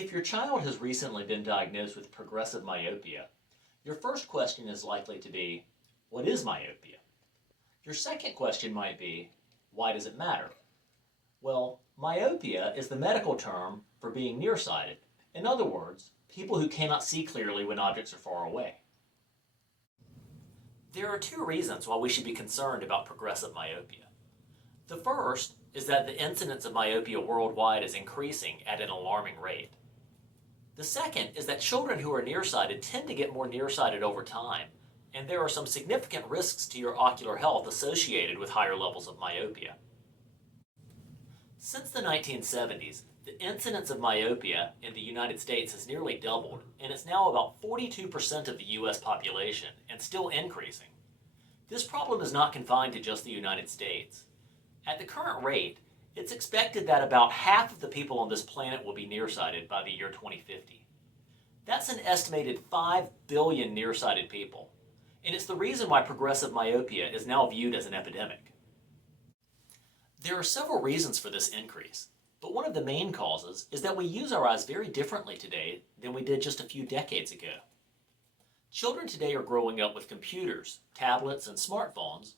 If your child has recently been diagnosed with progressive myopia, your first question is likely to be, what is myopia? Your second question might be, why does it matter? Well, myopia is the medical term for being nearsighted. In other words, people who cannot see clearly when objects are far away. There are two reasons why we should be concerned about progressive myopia. The first is that the incidence of myopia worldwide is increasing at an alarming rate. The second is that children who are nearsighted tend to get more nearsighted over time, and there are some significant risks to your ocular health associated with higher levels of myopia. Since the 1970s, the incidence of myopia in the United States has nearly doubled, and it's now about 42% of the U.S. population, and still increasing. This problem is not confined to just the United States. At the current rate, it's expected that about half of the people on this planet will be nearsighted by the year 2050. That's an estimated 5 billion nearsighted people, and it's the reason why progressive myopia is now viewed as an epidemic. There are several reasons for this increase, but one of the main causes is that we use our eyes very differently today than we did just a few decades ago. Children today are growing up with computers, tablets, and smartphones,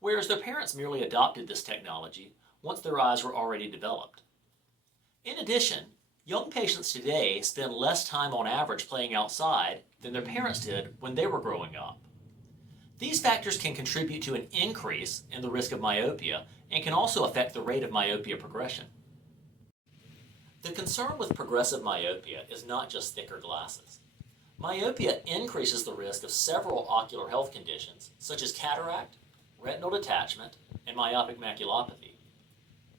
whereas their parents merely adopted this technology once their eyes were already developed. In addition, young patients today spend less time on average playing outside than their parents did when they were growing up. These factors can contribute to an increase in the risk of myopia and can also affect the rate of myopia progression. The concern with progressive myopia is not just thicker glasses. Myopia increases the risk of several ocular health conditions such as cataract, retinal detachment, and myopic maculopathy.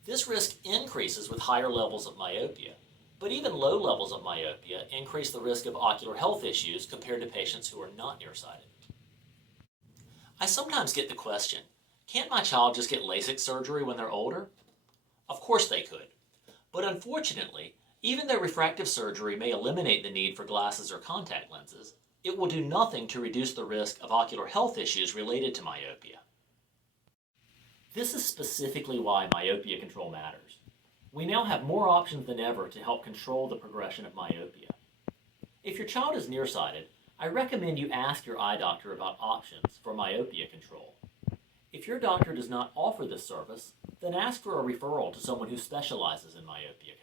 This risk increases with higher levels of myopia, but even low levels of myopia increase the risk of ocular health issues compared to patients who are not nearsighted. I sometimes get the question, can't my child just get LASIK surgery when they're older? Of course they could, but unfortunately, even though refractive surgery may eliminate the need for glasses or contact lenses, it will do nothing to reduce the risk of ocular health issues related to myopia. This is specifically why myopia control matters. We now have more options than ever to help control the progression of myopia. If your child is nearsighted, I recommend you ask your eye doctor about options for myopia control. If your doctor does not offer this service, then ask for a referral to someone who specializes in myopia control.